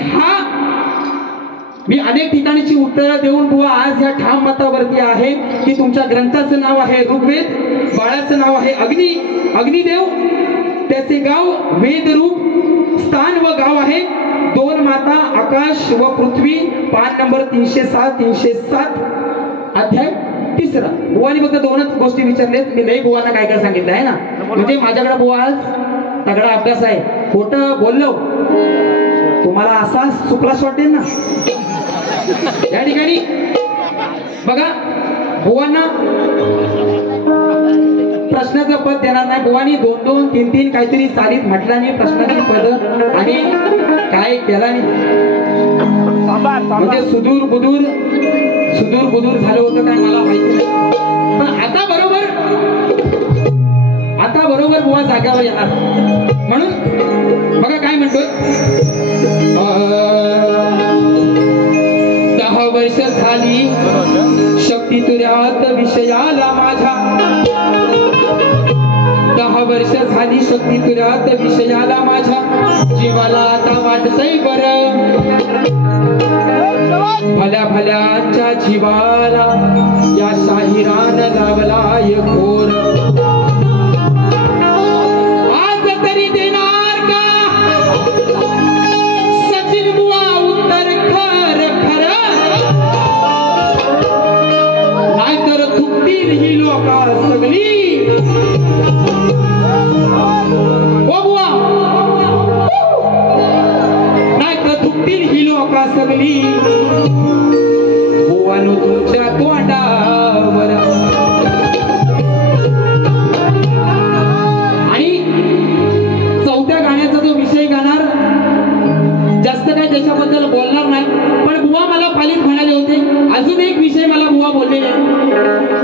मी अनेक ठिकाणीची उत्तरं देऊन बुवा आज या ठाम मतावरती आहे की तुमच्या ग्रंथाचं नाव आहे ऋग्वेद, बाळाचं नाव आहे अग्निदेव, त्याचे गाव वेदरूप, स्थान व गाव आहे 2 माता आकाश व पृथ्वी. पान नंबर 307 अध्याय 3. बुवानी फक्त 2च गोष्टी विचारलेत. मी लई बुवांना काय काय सांगितलं आहे ना. म्हणजे माझ्याकडे बुवा आज तगडा अभ्यास आहे. खोटं बोललो तुम्हाला असा चुकलाच वाटेल ना. या ठिकाणी बघा, बुवांना प्रश्नाचं पद देणार नाही. बुवानी 2-2, 3-3 काहीतरी चालीत म्हटलं नाही प्रश्नाची पद, आणि काय केला नाही. म्हणजे सुदूर बुदूर झालं होतं काय मला माहिती नाही. पण आता बरोबर बुवा जाग्यावर येणार. म्हणून बघा काय म्हणतोय. 10 वर्ष झाली शक्ती तुऱ्यात विषयाला माझ्या. 10 वर्ष झाली शक्ती तुऱ्यात विषयाला माझ्या. जीवाला आता वाटतंय बरं, भल्या जीवाला या शाहिरान लावलाय घोर. आज तरी देणार का सचिन बुवा उत्तर खर, नाहीतर थुकतील ही लोका सगळी. ओ बुवा, नाहीतर थुकतील ही लोका सगळी. बुवानो तुमच्या तोंडावर. आणि 4थ्या गाण्याचा जो विषय गाणार, जास्त काही त्याच्याबद्दल बोलणार नाही. पण बुवा मला पालीत म्हणाले होते, अजून एक विषय मला बुवा बोललेले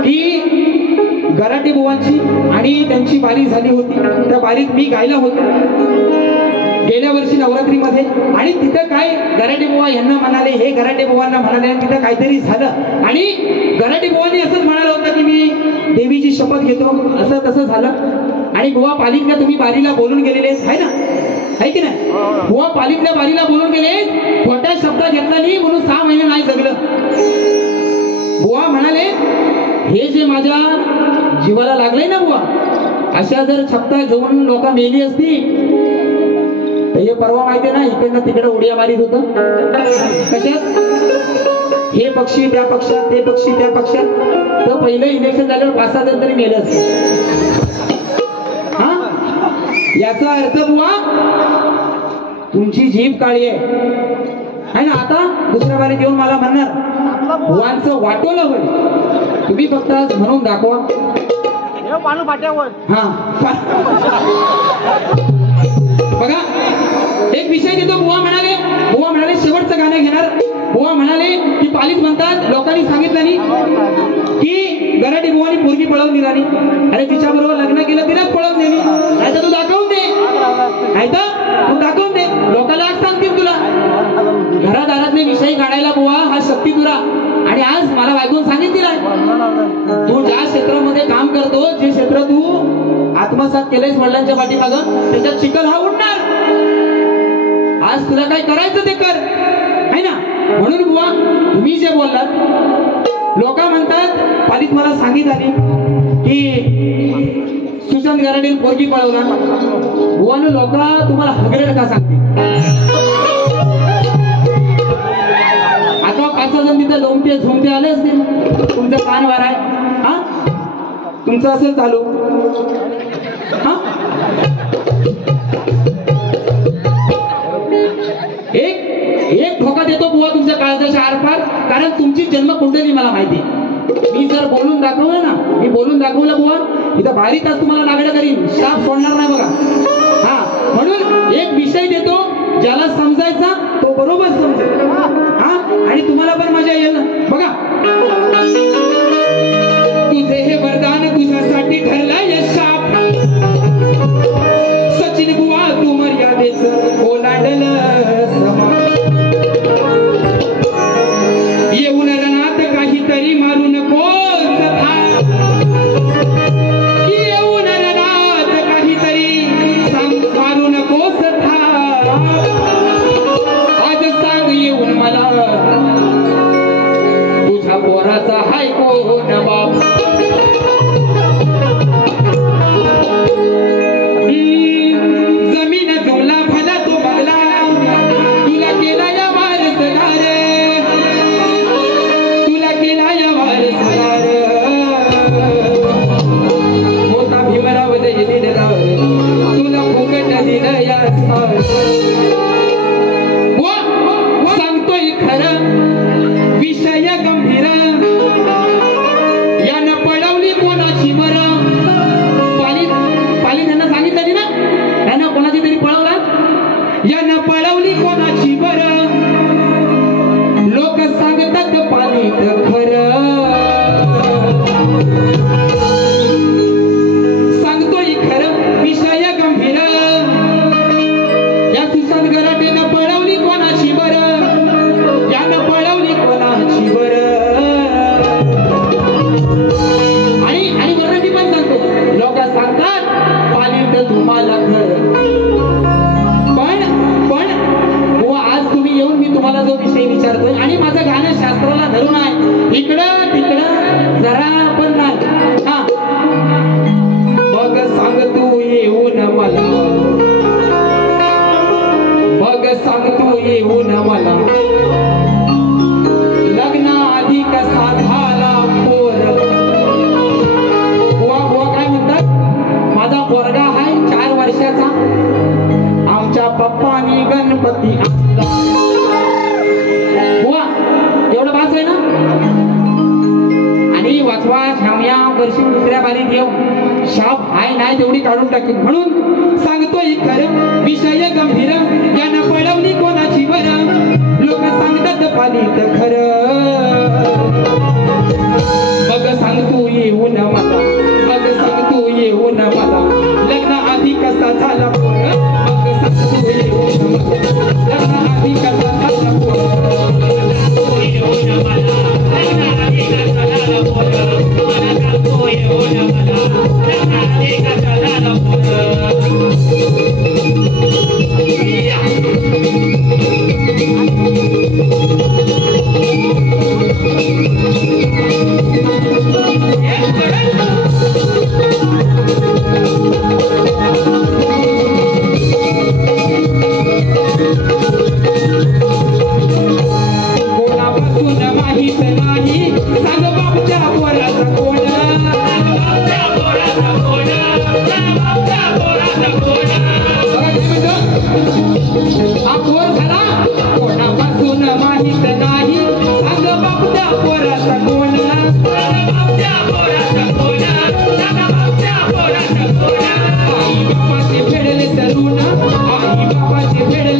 की गराटे बुवांची आणि त्यांची बारी झाली होती. त्या बारीत मी गायला होतो गेल्या वर्षी नवरात्रीमध्ये. आणि तिथं काय गराटे बुवा यांना म्हणाले, हे गराटे बुवांना म्हणाले, आणि तिथं काहीतरी झालं. आणि गराटे बुवांनी असंच म्हणालं होतं की मी देवीची शपथ घेतो, असं तसं झालं. आणि बुवा पालितल्या तुम्ही बारीला बोलून गेलेले आहे ना, आहे की नाही. बुवा पालितल्या बारीला बोलून गेले, खोट्या शब्दात घेतला नाही म्हणून 6 महिने नाही जगलं. बुवा म्हणाले, हे जे माझ्या जीवाला लागलंय ना बुवा, अशा जर छप्ता घेऊन लोक मेली असती हे परवा माहितीये ना, इकडनं तिकडे उड्या मारीत होतं. कशात? हे पक्षी त्या पक्षात, ते पक्षी त्या पक्षात. तर पहिलं इलेक्शन झाल्यावर 5-6 जण तरी मेलं असतं. हा, याचा अर्थ बुवा तुमची जीभ काळी आहे ना. आता दुसऱ्या बारीत येऊन मला म्हणणार बुवांचं वाटोलं होईल. तुम्ही फक्त म्हणून दाखवा. पानू फाट्यावर. हा बघा एक विषय देतो. बुवा म्हणाले शेवटचं गाणं घेणार. बुवा म्हणाले की पालीत म्हणतात लोकांनी सांगितलं नाही की गराटी बुवानी पोरगी पळवून दिली. अरे तिच्या बरोबर लग्न केलं तिलाच पळवून दिली. नाही तर तू दाखवून दे. नाही तर तू दाखवून दे. लोकांना आज सांगतील तुला घरादारातले विषय काढायला बुवा हा शक्ती तुला. आणि आज मला वागून सांगितलं तू ज्या क्षेत्रामध्ये काम करतो जे क्षेत्र तू आत्मसात केलंयस वडिलांच्या पाठीमागं त्याच्यात चिखल हा उडणार. आज तुला काय करायचं ते कर है ना. म्हणून बुवा तुम्ही जे बोललात लोक म्हणतात पालीत मला सांगित आली की सुशांत गराडे पोरगी पळवला. बुवानं लोक तुम्हाला हगरेड का सांगते. आता 5 जण तिथं लोमते झोमते आले असतील. तुमचं कान वार आहे हा तुमचं असेल चालू हा. एक धोका देतो बुवा तुमच्या काळजाच्या आरपार. कारण तुमची जन्मकुंडली मला माहिती. मी जर बोलून दाखवलं ना मी बोलून दाखवलं बुवा इथं भारी तास तुम्हाला लागलं करीन. शाप सोडणार नाही बघा. हा म्हणून एक विषय देतो ज्याला समजायचा तो बरोबर समजेल हा. आणि तुम्हाला पण मजा येईल बघा. तुझे हे वरदान तुझ्यासाठी ठरलाय शाप. सचिन बुवा तू मर्यादेच ओलांडलं येऊन रणात काहीतरी मारू नकोस येऊन रणात काहीतरी मारू नकोस आज सांग येऊन मला तुझ्या पोराचा हाय कोण बाप. जमीन जुमला भला तो बगला तुला केला या वारसदार तुला केला या वारसदार मोठा भीमराव जयदेवराव तुला फुकट दिलं या सांगतोय खरं विषय गंभीर यानं पळवली कोणाची बरं. पाली त्यांना सांगितलं ना त्यानं कोणाची तरी पळवला. यानं पळवली कोणाची बरं. लोक सांगतात पालीत खरं सांगतोय खरं विषय गंभीर या सुशांत गराटेनं पळवली कोणाची बरं. यानं पळवली कोणाची बरं. आणि बरं मी पण सांगतो लोक सांगतात पालीत तुम्हाला खरं. पण आज तुम्ही येऊन मी तुम्हाला जो विषय विचारतोय आणि माझं गाणं शास्त्राला धरून आहे इकडं तिकडं जरा पण नाही हा. बघ सांग तू येऊन मला बघ सांग तू येऊन मला लग्न आधी कसा झाला पोर. बुवा काय म्हणतात माझा पोरगा आहे 4 वर्षाचा आमच्या पप्पानी गणपती आणला. बुवा एवढं बास आहे ना. आणि वाचवा श्याम्या वर्षी दुसऱ्या बारीत येऊ शाप हाय नाही तेवढी काढून टाकेल. म्हणून सांगतोय खरं विषय गंभीर यानं पळवली कोणाची बरं. लोक सांगतात पालीत खरं. बघ सांग तू येऊन मला बघ सांग तू येऊन मला लग्न आधी कसा झाला पोर. बघ सांग तू येऊन मला लग्न आधी कसा झाला पोर.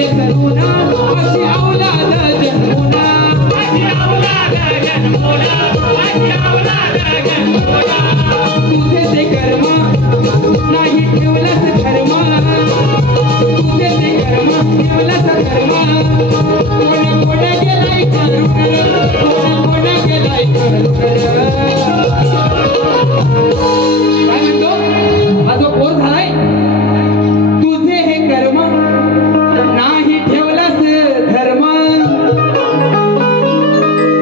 झाले तरुणा अशी औलाद जन्मुना तुझे ते कर्म नाही ठेवलंस धर्म तुझे ते कर्म ठेवलंस धर्म कोण कोण गेलाय करून कोण गेलाय करून काय म्हणतो हा जो कोर्स झालाय तुझे हे कर्म नाही ठेवलंस धर्म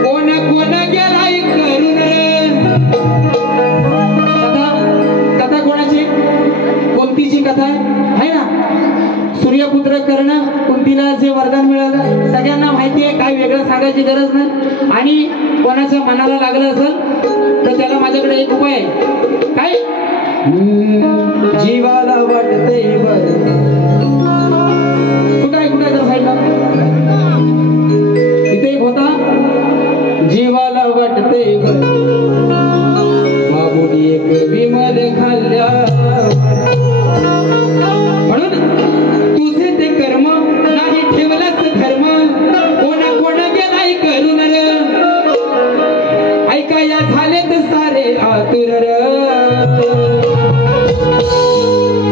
कोण कोण गेलाय करून कथा कोणाची कोणतीची कथा आहे ना सूर्यपुत्र कर्ण कुंतीला जे वरदान मिळालं सगळ्यांना माहिती आहे काय वेगळं सांगायची गरज नाही आणि कोणाच्या मनाला लागलं असेल तर त्याला माझ्याकडे एक उपाय आहे काय जीवाला वाटतंय बर कुठं आहे तर साईडला इथे एक होता जीवाला वाटतंय बर बाबूनी एक विमल खाल्ल्या म्हणून तुझे ते कर्म नाही ठेवलाच धर्म कोण कोण गेलाय करून ऐकाया झालेत सारे आतुर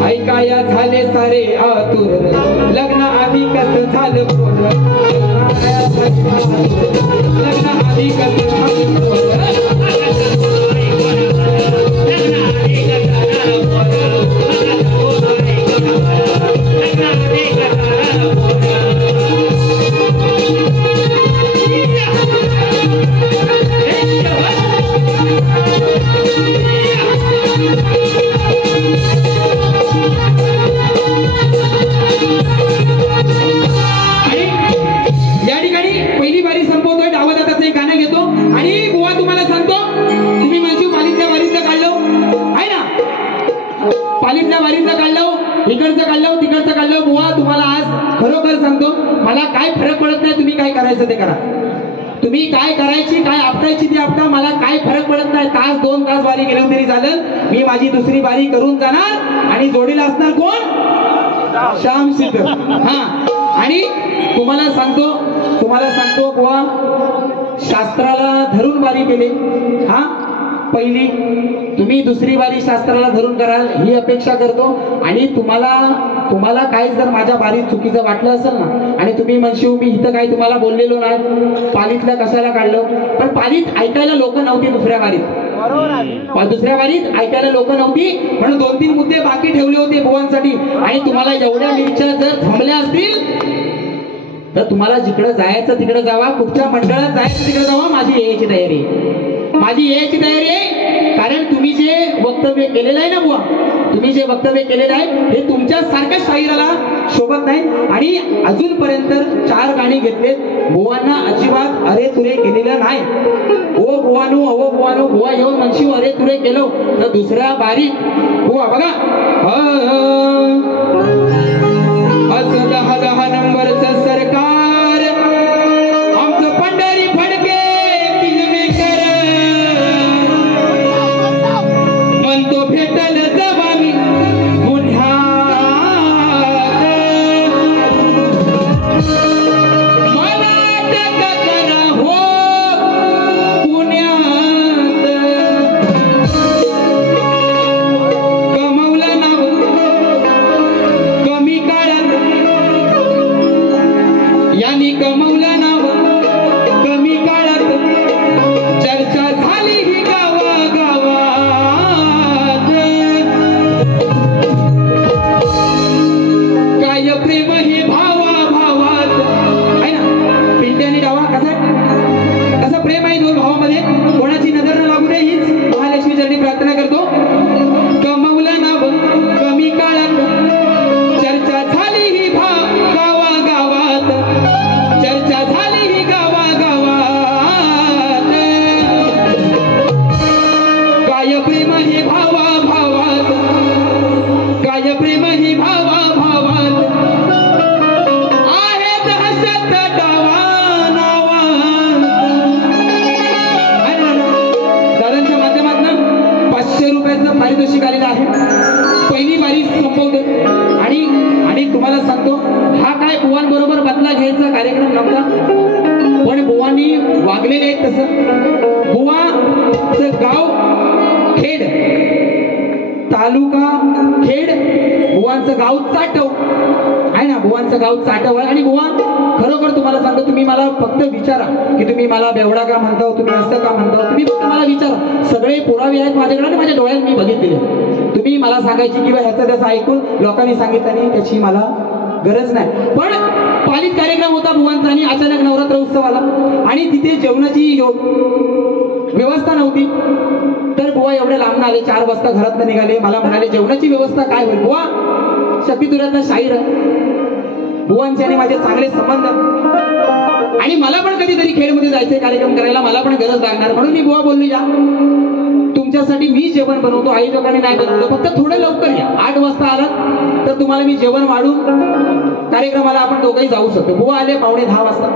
ऐकाया झाले सारे आतुर लग्न आधी कसं झालं कोण लग्न आधी कसं झालं या ठिकाणी पहिली बारी संपवतोय डावा दाताचं एक गाणं घेतो आणि बुवा तुम्हाला सांगतो तुम्ही म्हणशील पालीतल्या वारीतलं काढलं आहे ना पालीतल्या वारीतलं काढलं इकडचं काढलं तिकडचं काढलं बुवा तुम्हाला आज खरोखर सांगतो मला काय फरक पडत नाही तुम्ही काय करायचं ते करा तुम्ही काय करायची काय आपटायची ती आपटा मला काय फरक पडत नाही तास 2 तास वारी गेली तरी चालेल मी माझी दुसरी बारी करून जाणार आणि जोडीला असणार कोण श्याम सिद्ध हा आणि तुम्हाला सांगतो बुवा शास्त्राला धरून वारी केली हा पहिली तुम्ही दुसरी बारी शास्त्राला धरून कराल ही अपेक्षा करतो आणि तुम्हाला काय जर माझ्या बारीत चुकीचं वाटलं असेल ना आणि तुम्ही म्हणशील मी इथं काही तुम्हाला बोललेलो नाही पालीतल्या कशाला काढलं पण पालीत ऐकायला लोक नव्हती दुसऱ्या बारीत ऐकायला लोक नव्हती म्हणून 2-3 मुद्दे बाकी ठेवले होते बुवांसाठी आणि तुम्हाला एवढ्या मिरच्या जर थांबल्या असतील तर तुम्हाला जिकडे जायचं तिकडे जावा कुठच्या मंडळात जायचं तिकडे जावा माझी यायची तयारी आहे कारण तुम्ही जे वक्तव्य केलेलं आहे ना बुवा तुम्ही जे वक्तव्य केलेलं आहे हे तुमच्या सारख्या शाहिराला शोभत नाही आणि अजूनपर्यंत 4 गाणी घेतलेत बुवांना अजिबात अरे तुरे केलेलं नाही ओ बुवानो बुवा येऊन म्हणशील अरे तुरे केलो तर दुसऱ्या बारीक बुवा बघा असं 10 नंबरचं सरकार आमचं पंढरी फडके फिल्मेकर म्हणतो भेटल जवा मी गुन्ह्यात मला अटक करा हो पुण्यात कमवलं नाव कमी काळात यांनी कमवलं नाव कमी काळात चर्चा झाली ही गावागावात काय प्रेम हे भावात आहे ना पिंट्याने डावा कसं प्रेम आहे 2 भावामध्ये कोणाची नजर न लागू नये हीच महालक्ष्मी चरणी प्रार्थना करतो कमवलं नाव कमी काळात चर्चा झाली ही गावागावात चर्चा झाली ही गावागावात काय प्रेम हे भावात काय प्रेम हे भावात आहेत हसत डावा नावात दादांच्या माध्यमातून 500 रुपयाचं पारितोषिक आलेलं आहे पहिली बारी संपवतो आणि तुम्हाला सांगतो हा काय बुवांबरोबर बदला घ्यायचा कार्यक्रम नव्हता, पण बुवांनी वागलेले आहेत तसं. बुवाचं गाव खेड, तालुका खेड, बुवांचं गाव चाटव आहे ना, बुवांचं गाव चाटव आहे. आणि बुवा खरोखर तुम्हाला सांगतो, तुम्ही मला फक्त विचारा की तुम्ही मला बेवडा का म्हणता, तुम्ही असं का म्हणता, तुम्ही फक्त मला विचारा. सगळे पुरावे आहेत माझ्याकडे आणि माझ्या डोळ्यात मी बघितलेले. तुम्ही मला सांगायची किंवा ह्याचं त्याचं ऐकून लोकांनी सांगितलं नाही, त्याची मला गरज नाही. पण पालित कार्यक्रम होता बुवांचा आणि अचानक नवरात्र उत्सव आला आणि तिथे जेवणाची व्यवस्था नव्हती. तर बुवा एवढे लांब आले, 4 वाजता घरात निघाले. मला म्हणाले जेवणाची व्यवस्था काय होईल? बुवा शक्तीतुऱ्यातला शाहीर बुवांचे आणि माझे चांगले संबंध आणि मला पण कधीतरी खेळमध्ये जायचे कार्यक्रम करायला, मला पण गरज लागणार. म्हणून मी बुवा बोललो या तुमच्यासाठी मी जेवण बनवतो, आयोजकांनी नाही बनवतो, फक्त थोडं लवकर या. 8 वाजता आलात तर तुम्हाला मी जेवण वाढून कार्यक्रमाला आपण दोघंही जाऊ शकतो. बुवा आले 9:45 वाजता.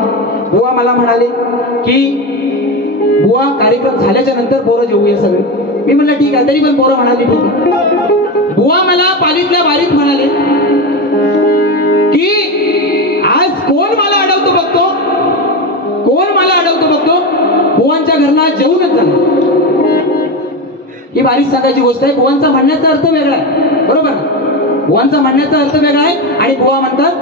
बुवा मला म्हणाले की बुवा कार्यक्रम झाल्याच्या नंतर पोरं जेवूया सगळे. मी म्हणलं ठीक आहे. तरी पण पोरं म्हणाली ठीक आहे. बुवा मला पालीतल्या बारीत म्हणाले की आज कोण मला अडवतो बघतो, कोण मला अडवतो बघतो, बुवांच्या घरना जेवूनच जाणार. ही बारीक सांगायची गोष्ट आहे. बुवांचा म्हणण्याचा अर्थ वेगळा आहे, बरोबर. बुवांचा म्हणण्याचा अर्थ वेगळा आहे आणि बुवा म्हणतात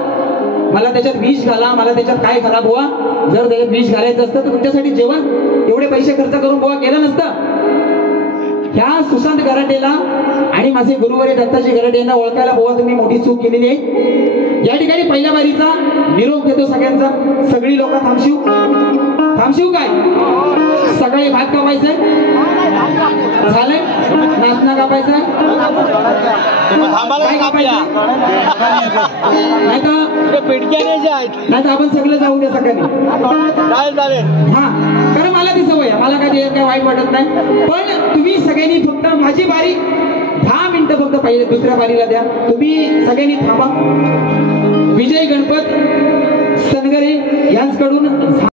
मला त्याच्यात विष घाला, मला त्याच्यात काय घाला. बुवा जर त्याच्यात विष घालायचं असतं तर तुमच्यासाठी जेवण एवढे पैसे खर्च करून बुवा केलं नसतं. ह्या सुशांत गराटेला आणि माझे गुरुवारी दत्ताजी गराटे यांना ओळखायला बुवा तुम्ही मोठी चूक केलेली आहे. या ठिकाणी पहिल्या बारीचा निरोप देतो सगळ्यांचा. सगळी लोक थांबशिव काय सकाळी भात कापायचंय, झालंय नाचना कापायचंय, काय कापायचं नाही तर आपण सगळं जाऊ द्या सकाळी. हा कारण मला ती सवय आहे, मला काय वाईट वाटत नाही. पण तुम्ही सगळ्यांनी फक्त माझी बारी 10 मिनिटं फक्त पहिले दुसऱ्या बारीला द्या. तुम्ही सगळ्यांनी थांबा. विजय गणपत सनगरे यांच्याकडून